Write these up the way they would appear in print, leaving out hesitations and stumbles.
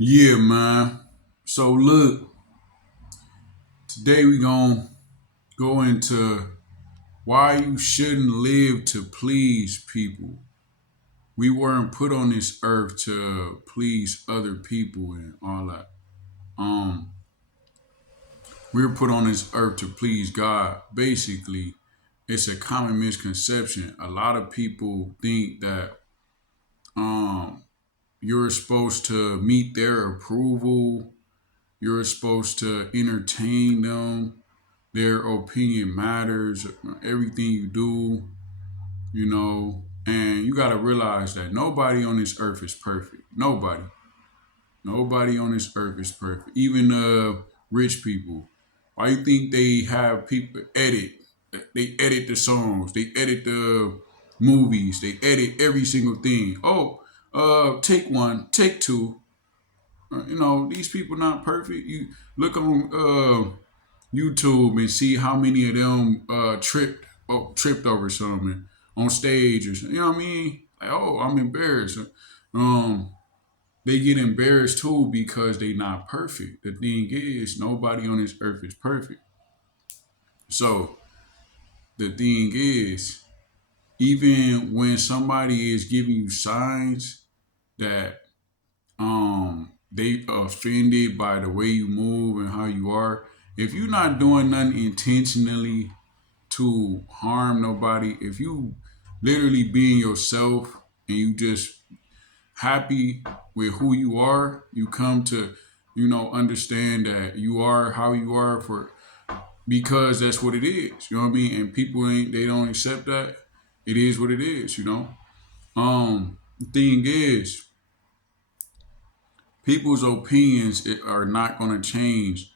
Yeah, man. So look, today we gonna go into why you shouldn't live to please people. We weren't put on this earth to please other people and all that. Um, we were put on this earth to please God. Basically, it's a common misconception. A lot of people think that um you're supposed to meet their approval. You're supposed to entertain them. Their opinion matters. Everything you do, and you got to realize that nobody on this earth is perfect. Nobody on this earth is perfect. Even rich people. Why you think they have people edit? They edit the songs. They edit the movies. They edit every single thing. Oh, take one, take two. These people not perfect. You look on YouTube and see how many of them tripped over something on stage or something. You know what I mean? Like, oh, I'm embarrassed. Um, they get embarrassed too because they not perfect. The thing is, nobody on this earth is perfect. So the thing is, even when somebody is giving you signs that they offended by the way you move and how you are, if you're not doing nothing intentionally to harm nobody, if you literally being yourself and you just happy with who you are, you come to, understand that you are how you are for because that's what it is. You know what I mean? And people they don't accept that. It is what it is. The thing is, people's opinions are not gonna change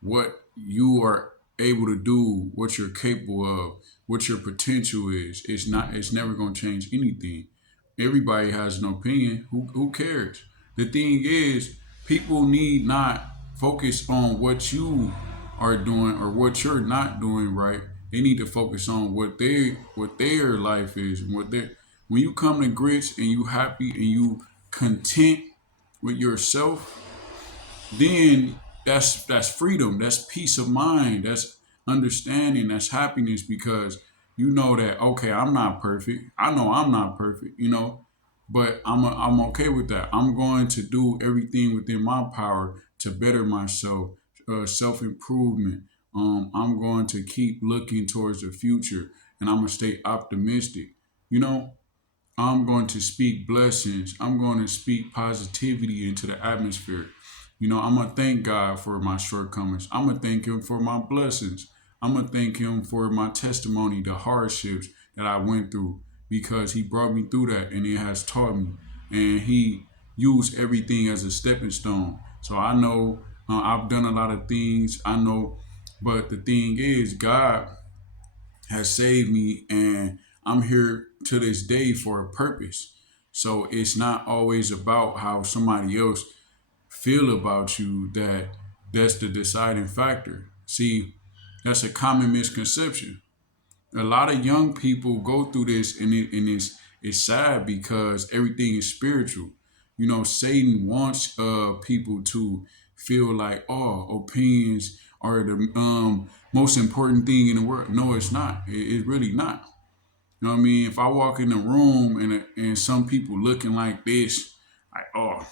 what you are able to do, what you're capable of, what your potential is. It's never gonna change anything. Everybody has an opinion. Who cares? The thing is, people need not focus on what you are doing or what you're not doing right. They need to focus on what their life is and what their when you come to grits and you happy and you content with yourself, then that's freedom, that's peace of mind, that's understanding, that's happiness because you know that okay, I'm not perfect. I know I'm not perfect, but I'm okay with that. I'm going to do everything within my power to better myself, self improvement. I'm going to keep looking towards the future, and I'm gonna stay optimistic. You know, I'm going to speak blessings. I'm going to speak positivity into the atmosphere. I'm going to thank God for my shortcomings. I'm going to thank Him for my blessings. I'm going to thank Him for my testimony, the hardships that I went through, because He brought me through that and it has taught me. And He used everything as a stepping stone. So I know I've done a lot of things. I know, but the thing is, God has saved me and I'm here to this day for a purpose. So it's not always about how somebody else feel about you that's the deciding factor. See, that's a common misconception. A lot of young people go through this and it's sad because everything is spiritual. Satan wants people to feel like, oh, opinions are the most important thing in the world. No, it's not. It's really not. You know what I mean? If I walk in the room and some people looking like this, like, oh,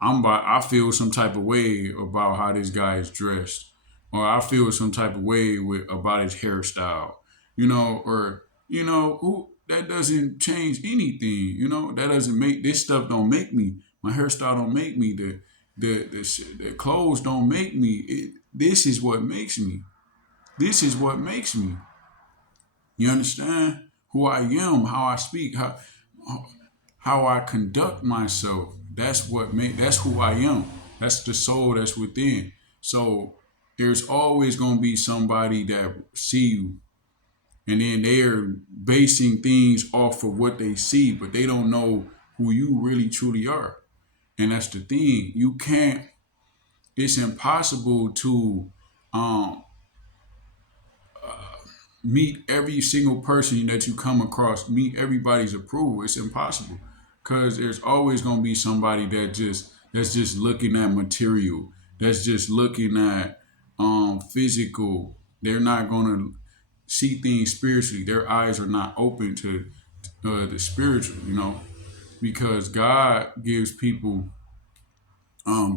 I feel some type of way about how this guy is dressed, or I feel some type of way about his hairstyle, or who that doesn't change anything. That doesn't make this stuff don't make me. My hairstyle don't make me. The clothes don't make me. This is what makes me. This is what makes me. You understand who I am, how I speak, how I conduct myself. That's who I am. That's the soul that's within. So there's always gonna be somebody that see you and then they're basing things off of what they see, but they don't know who you really truly are. And that's the thing. You can't it's impossible to um meet every single person that you come across, meet everybody's approval. It's impossible because there's always going to be somebody that just that's just looking at material, that's just looking at physical. They're not gonna see things spiritually. Their eyes are not open to the spiritual, because God gives people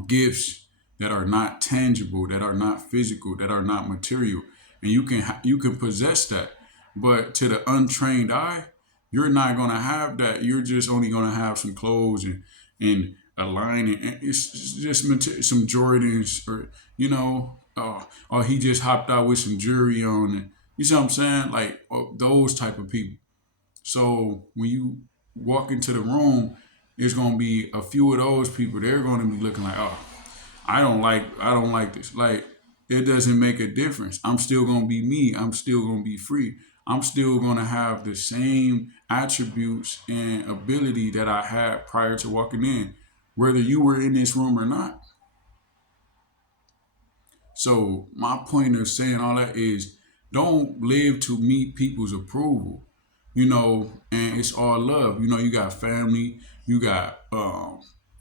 gifts that are not tangible, that are not physical, that are not material, and you can possess that. But to the untrained eye, you're not gonna have that. You're just only gonna have some clothes and a line, and it's just some Jordans, or or he just hopped out with some jewelry on, and you see what I'm saying, like those type of people. So when you walk into the room, there's gonna be a few of those people. They're gonna be looking like, oh, I don't like this. Like, it doesn't make a difference. I'm still gonna be me. I'm still gonna be free. I'm still gonna have the same attributes and ability that I had prior to walking in, whether you were in this room or not. So my point of saying all that is, don't live to meet people's approval, and it's all love. You got family, you got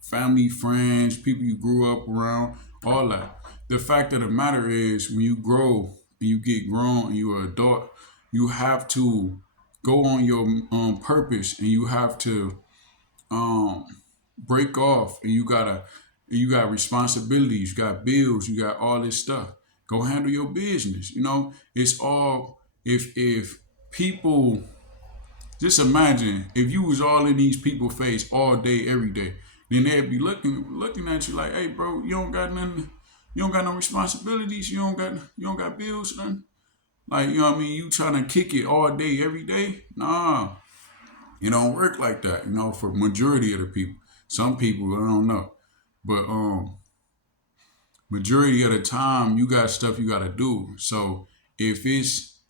family, friends, people you grew up around, all that. The fact of the matter is, when you grow and you get grown and you're an adult, you have to go on your purpose, and you have to um break off, and you got responsibilities, you got bills, you got all this stuff. Go handle your business. It's all, if people, just imagine if you was all in these people face all day every day, then they'd be looking at you like, hey bro, you don't got nothing, you don't got no responsibilities, you don't got bills, nothing. Like, you know what I mean? You trying to kick it all day every day? Nah, it don't work like that, for majority of the people. Some people, I don't know. But majority of the time, you got stuff you gotta do. So if it's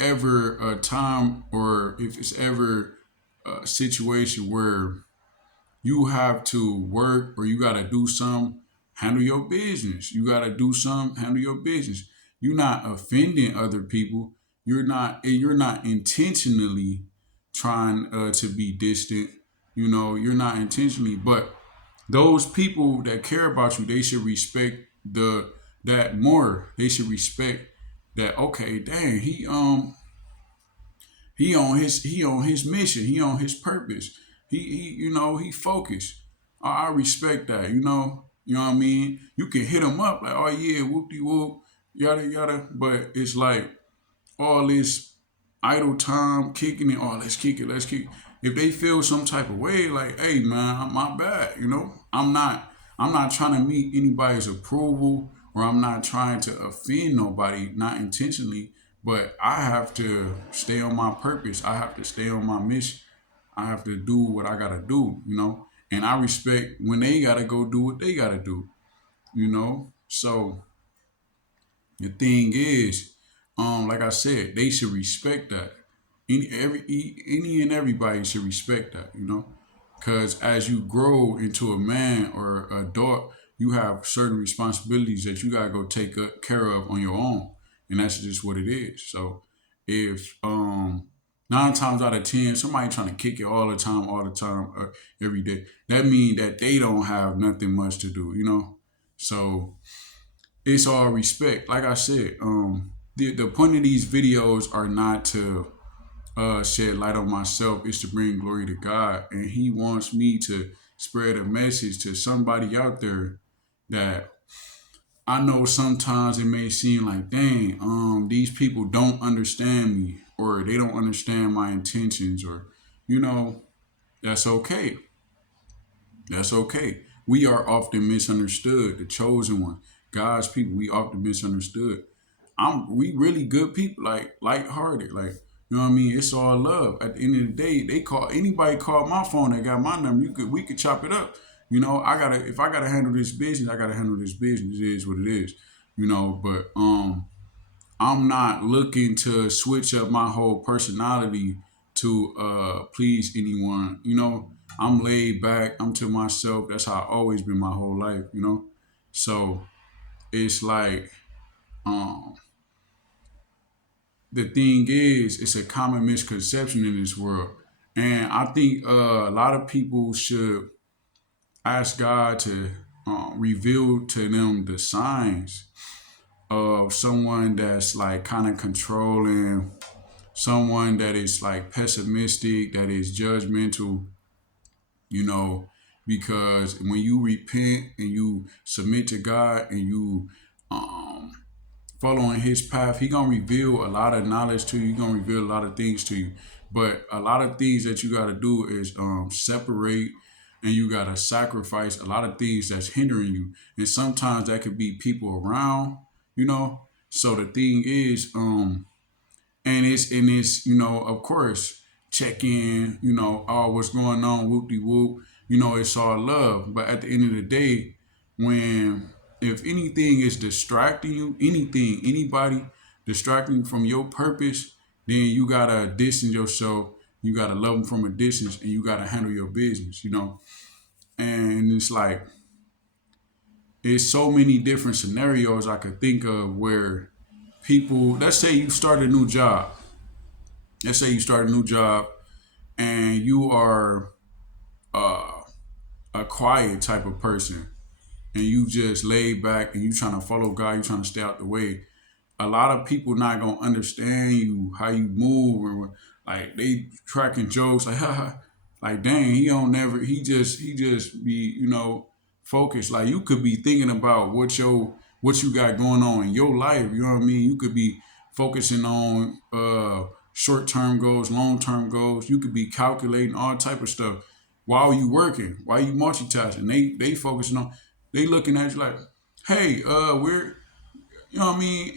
ever a time, or if it's ever a situation where you have to work, or you gotta do something, handle your business. You gotta do something, handle your business. You're not offending other people. You're not intentionally trying to be distant. You're not intentionally, but those people that care about you, they should respect that more. They should respect that. Okay, dang, he on his mission. He on his purpose. He focused. I respect that. You know what I mean. You can hit him up like, oh yeah, whoop de whoop, yada yada. But it's like all this idle time kicking it. Oh, let's kick it. Let's kick it. If they feel some type of way, like, hey man, my bad. I'm not trying to meet anybody's approval, or I'm not trying to offend nobody, not intentionally. But I have to stay on my purpose. I have to stay on my mission. I have to do what I gotta do. And I respect when they gotta go do what they gotta do. So the thing is, like I said, they should respect that. Any and everybody should respect that. Because as you grow into a man or adult, you have certain responsibilities that you gotta go take care of on your own, and that's just what it is. So if 9 times out of 10, somebody trying to kick it all the time, every day, that means that they don't have nothing much to do. So it's all respect. Like I said, the point of these videos are not to shed light on myself. It's to bring glory to God, and He wants me to spread a message to somebody out there that I know sometimes it may seem like, dang, these people don't understand me, or they don't understand my intentions, or you know, that's okay. That's okay. We are often misunderstood, the chosen one, God's people. We often misunderstood. We really good people, like lighthearted, like, you know what I mean. It's all love. At the end of the day, anybody call my phone that got my number. We could chop it up. If I gotta handle this business, I gotta handle this business. It is what it is. But I'm not looking to switch up my whole personality to please anyone. I'm laid back. I'm to myself. That's how I always been my whole life. So it's like, um the thing is, it's a common misconception in this world, and I think a lot of people should ask God to reveal to them the signs of someone that's like kind of controlling, someone that is like pessimistic, that is judgmental, you know, because when you repent and you submit to God and you um, following His path, He gonna reveal a lot of knowledge to you. He gonna reveal a lot of things to you. But a lot of things that you gotta do is separate, and you gotta sacrifice a lot of things that's hindering you. And sometimes that could be people around, you know. So the thing is, and it's of course check in, oh, what's going on, whoop de whoop, it's all love. But at the end of the day, when if anything is distracting you, anything, anybody distracting you from your purpose, then you gotta distance yourself. You gotta love them from a distance, and you gotta handle your business. And it's like it's so many different scenarios I could think of where people, let's say you start a new job. Let's say you start a new job and you are uh, a quiet type of person and you just laid back and you trying to follow God, you trying to stay out the way. A lot of people not gonna understand you, how you move, or like they cracking jokes like, haha, like dang, he just be focused. Like you could be thinking about what you got going on in your life. You know what I mean? You could be focusing on short term goals, long term goals. You could be calculating all type of stuff while you working, while you multitasking. They focusing on, they looking at you like, hey, we're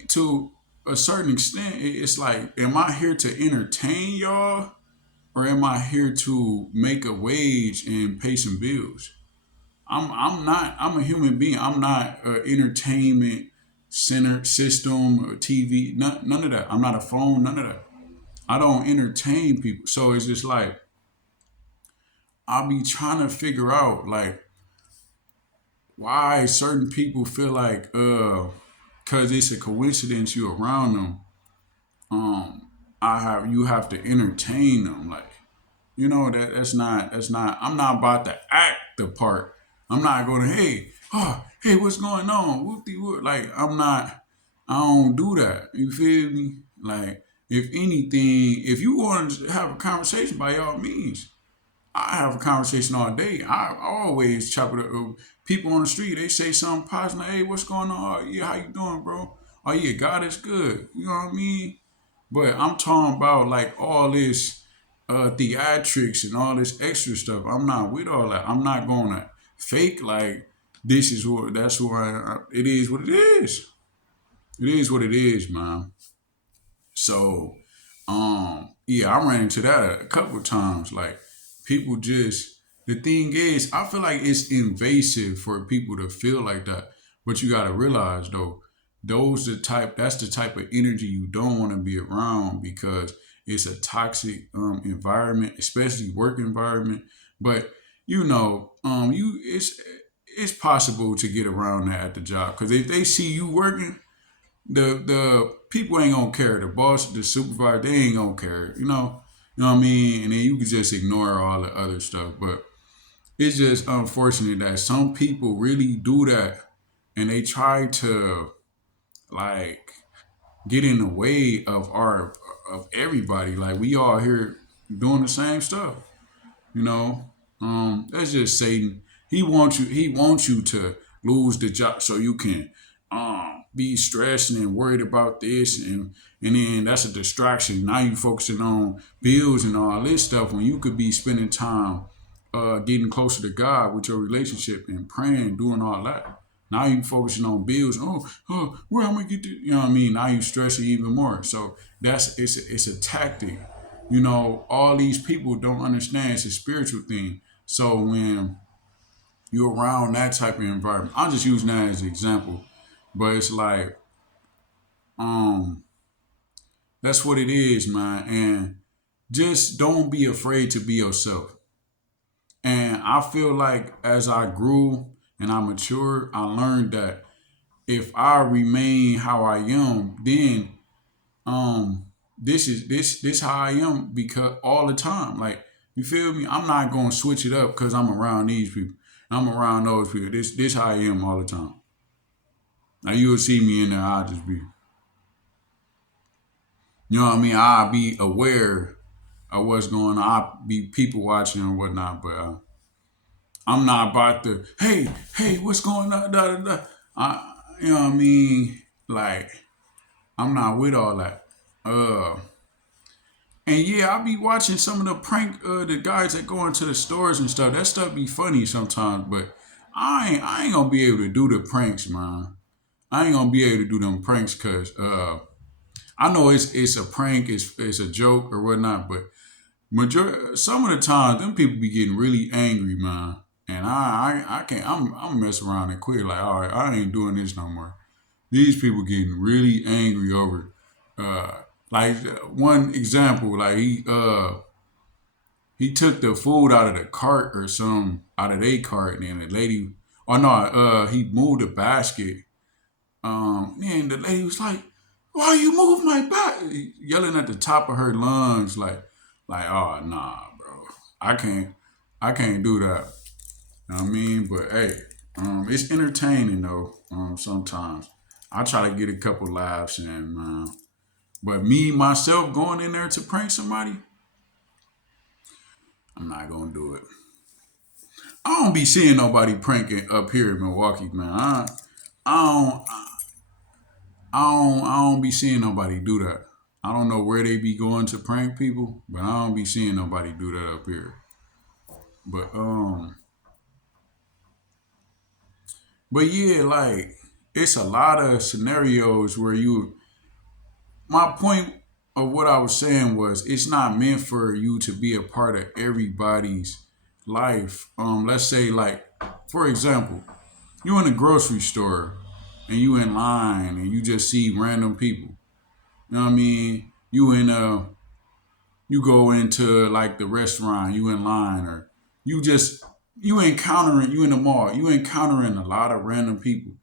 to a certain extent, it's like, am I here to entertain y'all or am I here to make a wage and pay some bills? I'm not. I'm a human being. I'm not an entertainment center system or TV. None of that. I'm not a phone. None of that. I don't entertain people. So it's just like I'll be trying to figure out like why certain people feel like because it's a coincidence you're around them. You have to entertain them. Like that's not. I'm not about to act the part. I'm not going to, hey, what's going on? Whoop de whoop. Like I'm not. I don't do that. You feel me? Like if anything, if you want to have a conversation, by all means, I have a conversation all day. I always chop it up. People on the street, they say something positive. Hey, what's going on? Oh, yeah, how you doing, bro? Oh yeah, God is good. You know what I mean? But I'm talking about like all this theatrics and all this extra stuff. I'm not with all that. I'm not gonna fake like this is what that's what it is what it is. It is what it is, man. So yeah, I ran into that a couple of times. Like people just the thing is, I feel like it's invasive for people to feel like that. But you gotta realize though, that's the type of energy you don't want to be around because it's a toxic environment, especially work environment. But you it's possible to get around that at the job because if they see you working, the people ain't gonna care. The boss, the supervisor, they ain't gonna care. You know what I mean. And then you can just ignore all the other stuff. But it's just unfortunate that some people really do that, and they try to like get in the way of everybody. Like we all here doing the same stuff. You know, that's just Satan. He wants you to lose the job so you can be stressed and worried about this and then that's a distraction. Now you focusing on bills and all this stuff when you could be spending time getting closer to God with your relationship and praying, doing all that. Now you focusing on bills. Oh, where am I gonna get to? You know what I mean? Now you stressing even more. So it's a tactic. All these people don't understand it's a spiritual thing. So when you're around that type of environment, I'm just using that as an example, but it's like um that's what it is, man. And just don't be afraid to be yourself. And I feel like as I grew and I matured, I learned that if I remain how I am, then um this how I am because all the time. Like you feel me? I'm not gonna switch it up because I'm around these people. I'm around those people. This how I am all the time. Now you'll see me in there. I'll just be, you know what I mean. I'll be aware of what's going on. I'll be people watching and whatnot. But I'm not about to. Hey, what's going on? Da, da, da. You know what I mean. Like I'm not with all that. Uh, and yeah, I be watching some of the prank, the guys that go into the stores and stuff. That stuff be funny sometimes, but I ain't gonna be able to do the pranks, man. I ain't gonna be able to do them pranks because I know it's a prank, it's a joke or whatnot, but some of the time them people be getting really angry, man. And I can't. I'm mess around and quit. Like, all right, I ain't doing this no more. These people getting really angry over. Uh, like one example, like he took the food out of the cart or some out of a cart, and then the lady, oh no, he moved the basket. And the lady was like, "Why you move my basket?" Yelling at the top of her lungs, like, "Oh nah, bro, I can't, I can't do that." You know what I mean? But hey, it's entertaining though. Sometimes I try to get a couple laughs in, man. But me myself going in there to prank somebody, I'm not gonna do it. I don't be seeing nobody pranking up here in Milwaukee, man. I don't, I don't be seeing nobody do that. I don't know where they be going to prank people, but I don't be seeing nobody do that up here. But but yeah, like it's a lot of scenarios where you. My point of what I was saying was it's not meant for you to be a part of everybody's life. Let's say like, for example, you in a grocery store and you in line and you just see random people. You know what I mean? You go into like the restaurant, you in line, or you just you in the mall, you encountering a lot of random people.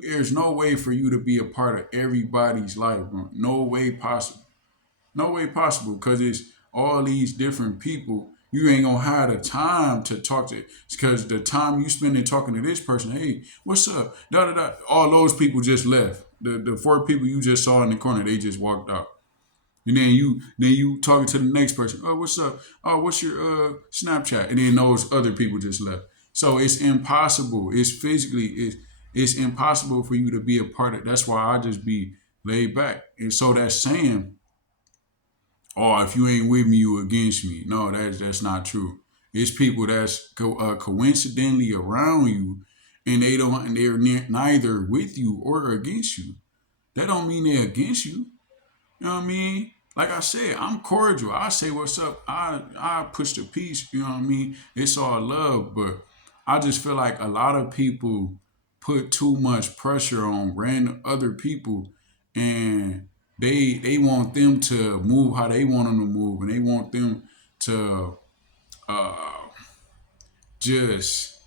There's no way for you to be a part of everybody's life, bro. No way possible. No way possible, because it's all these different people. You ain't gonna have the time to talk to, because the time you spending talking to this person, hey, what's up? Da da da. All those people just left. The four people you just saw in the corner, they just walked out. And then you talking to the next person. Oh, what's up? Oh, what's your Snapchat? And then those other people just left. So it's impossible. It's impossible for you to be a part of. That's why I just be laid back. And so that's saying, oh, if you ain't with me, you against me. No, that's not true. It's people that's coincidentally around you, and they're neither with you or against you. That don't mean they're against you. You know what I mean? Like I said, I'm cordial. I say what's up. I push the peace. You know what I mean? It's all love, but I just feel like a lot of people put too much pressure on random other people, and they want them to move how they want them to move, and they want them to uh, just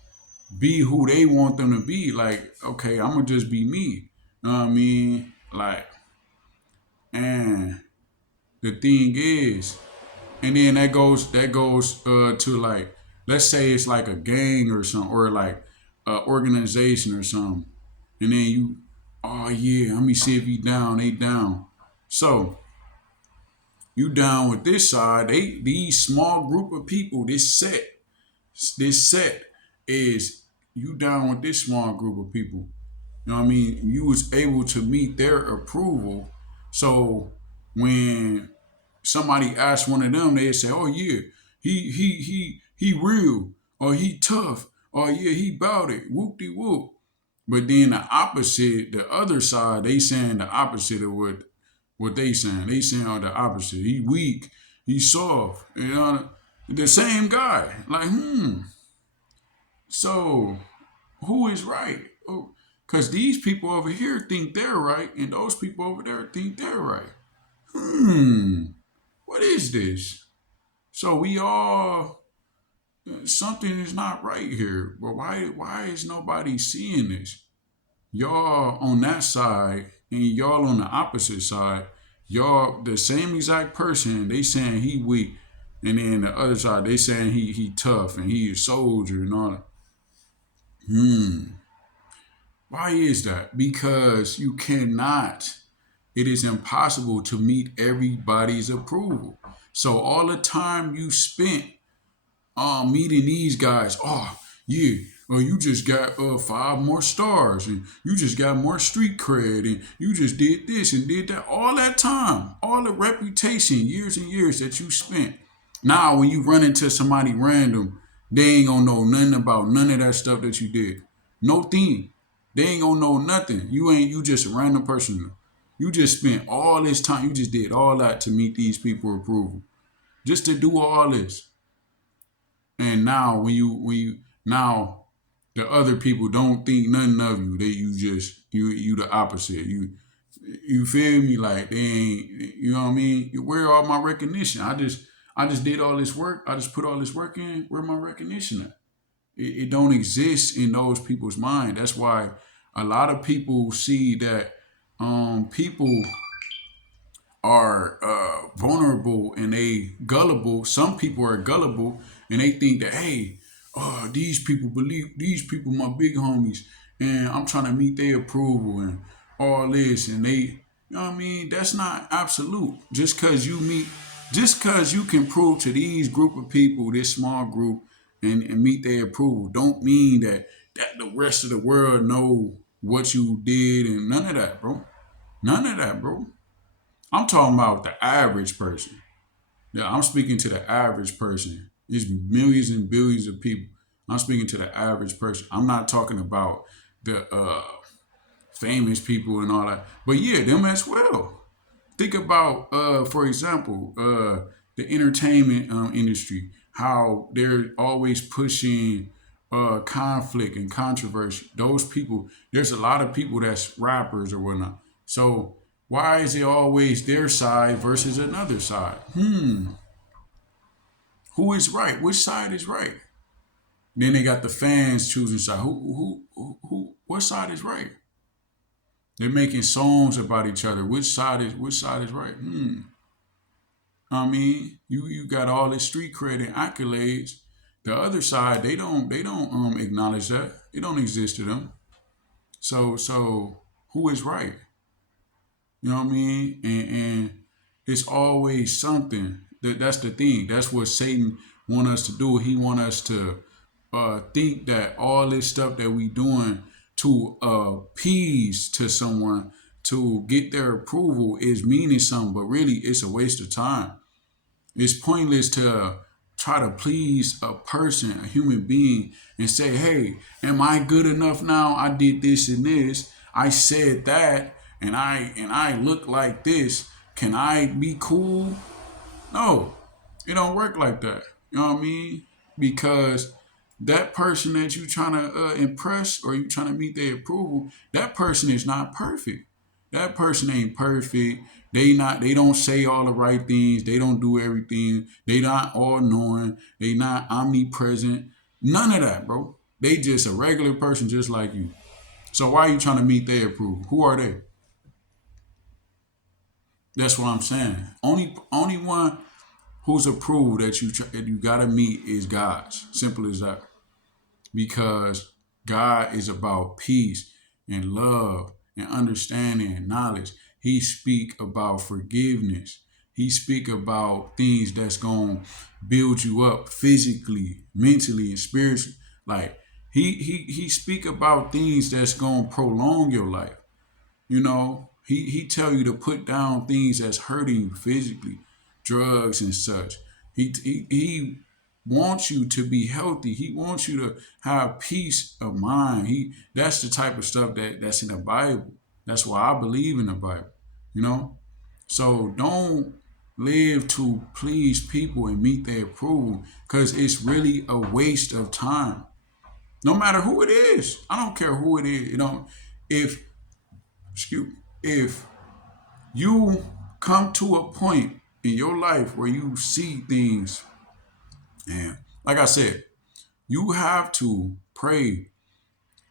be who they want them to be. Like, okay, I'm gonna just be me. You know what I mean? Like, and the thing is, and then that goes to like, let's say it's like a gang or something, or like a organization or something, and then you, oh yeah, let me see if he down, they down. So you down with this side, these small group of people, this set is you down with this small group of people. You know what I mean? You was able to meet their approval. So when somebody asked one of them, they say, "Oh yeah, he real, or he tough, or yeah, he bout it, whoop de whoop." But then the opposite, the other side, they saying the opposite of what they saying. They saying the opposite. He weak, he soft. You know, the same guy. Like, so who is right? Because these people over here think they're right, and those people over there think they're right. What is this? So we all, something is not right here. But why is nobody seeing this? Y'all on that side and y'all on the opposite side, y'all the same exact person. They saying he weak, and then the other side they saying he tough and he a soldier and all that. Hmm. Why is that? Because you cannot, it is impossible to meet everybody's approval. So all the time you spent meeting these guys, oh yeah, you just got 5 more stars, and you just got more street cred, and you just did this and did that. All that time, all the reputation, years and years that you spent. Now when you run into somebody random, they ain't gonna know nothing about none of that stuff that you did. No thing. They ain't gonna know nothing. You just a random person. You just spent all this time, you just did all that to meet these people approval. Just to do all this. And now when you now the other people don't think nothing of you. They you the opposite. You feel me? Like they ain't, you know what I mean? Where all my recognition? I just did all this work. I just put all this work in. Where my recognition at? It don't exist in those people's mind. That's why a lot of people see that people are vulnerable and they gullible. Some people are gullible and they think that, hey, these people believe, these people my big homies, and I'm trying to meet their approval and all this, and they, you know what I mean? That's not absolute. Just cause you can prove to these group of people, this small group, and meet their approval, don't mean that the rest of the world know what you did and none of that, bro. None of that, bro. I'm talking about the average person. Yeah, I'm speaking to the average person. There's millions and billions of people. I'm speaking to the average person. I'm not talking about the famous people and all that. But yeah, them as well. Think about, for example, the entertainment industry, how they're always pushing conflict and controversy. Those people, there's a lot of people that's rappers or whatnot. So why is it always their side versus another side? Who is right? Which side is right? Then they got the fans choosing side. What side is right? They're making songs about each other. Which side is right? I mean, you got all this street cred and accolades. The other side, they don't acknowledge that. It don't exist to them. So who is right? You know what I mean? And it's always something. That's the thing. That's what Satan want us to do. He want us to think that all this stuff that we doing to appease to someone to get their approval is meaning something, but really it's a waste of time. It's pointless to try to please a person, a human being, and say, hey, am I good enough now? I did this and this. I said that and I look like this. Can I be cool? No, it don't work like that. You know what I mean? Because that person that you trying to impress or you trying to meet their approval, that person is not perfect. That person ain't perfect. They don't say all the right things. They don't do everything. They not all knowing. They not omnipresent. None of that, bro. They just a regular person just like you. So why are you trying to meet their approval? Who are they? That's what I'm saying. Only one who's approved that you gotta meet is God's. Simple as that. Because God is about peace and love and understanding and knowledge. He speak about forgiveness. He speak about things that's gonna build you up physically, mentally, and spiritually. Like he speak about things that's gonna prolong your life. You know, he tell you to put down things that's hurting you physically, drugs and such. He wants you to be healthy. He wants you to have peace of mind. That's the type of stuff that's in the Bible. That's why I believe in the Bible. You know? So don't live to please people and meet their approval because it's really a waste of time. No matter who it is. I don't care who it is. You know, if excuse if you come to a point in your life where you see things, and like I said, you have to pray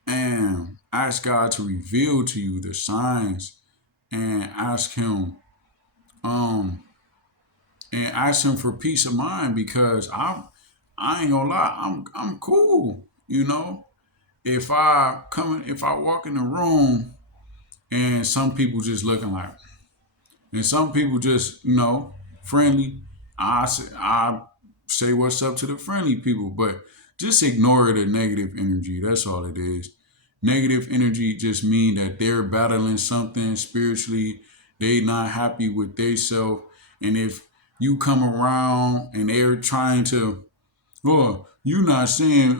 and ask God to reveal to you the signs and um ask him for peace of mind because I ain't gonna lie, I'm cool, you know. if I walk in the room and some people just looking like, and some people just friendly, I say what's up to the friendly people, but just ignore the negative energy. That's all it is. Negative energy just mean that they're battling something spiritually. They not happy with themselves, and if you come around and they're trying to, oh, you're not saying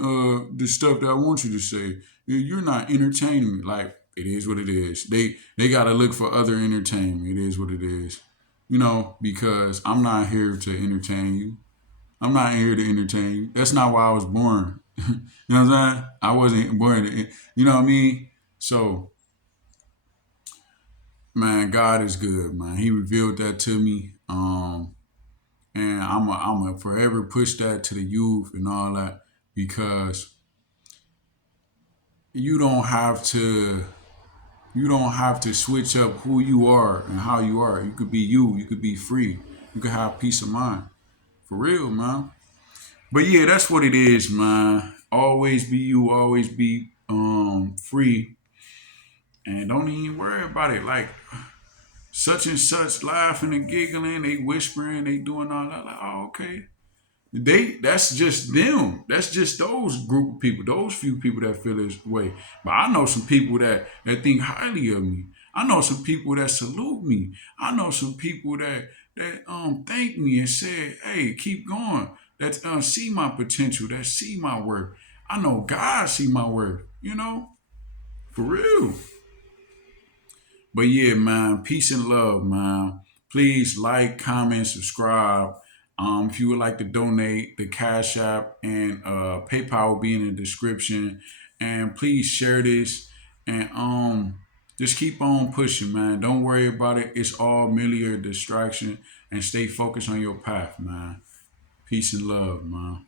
the stuff that I want you to say. You're not entertaining me. Like, it is what it is. They gotta look for other entertainment. It is what it is. Because I'm not here to entertain you. I'm not here to entertain you. That's not why I was born. You know what I'm saying? I wasn't born to, you know what I mean? So, man, God is good, man. He revealed that to me. And I'm a forever push that to the youth and all that, because you don't have to you don't have to switch up who you are and how you are. You could be you. You could be free. You could have peace of mind. For real, man. But yeah, that's what it is, man. Always be you. Always be free, and don't even worry about it. Like, such and such laughing and giggling, they whispering, they doing all that. Like, oh, okay. That's just them. That's just those group of people, those few people that feel this way. But I know some people that think highly of me. I know some people that salute me. I know some people that thank me and say, "Hey, keep going." That see my potential. That see my worth. I know God see my worth. For real. But yeah, man, peace and love, man. Please like, comment, subscribe. If you would like to donate, the Cash App and PayPal will be in the description. And please share this, and just keep on pushing, man. Don't worry about it. It's all merely a distraction, and stay focused on your path, man. Peace and love, man.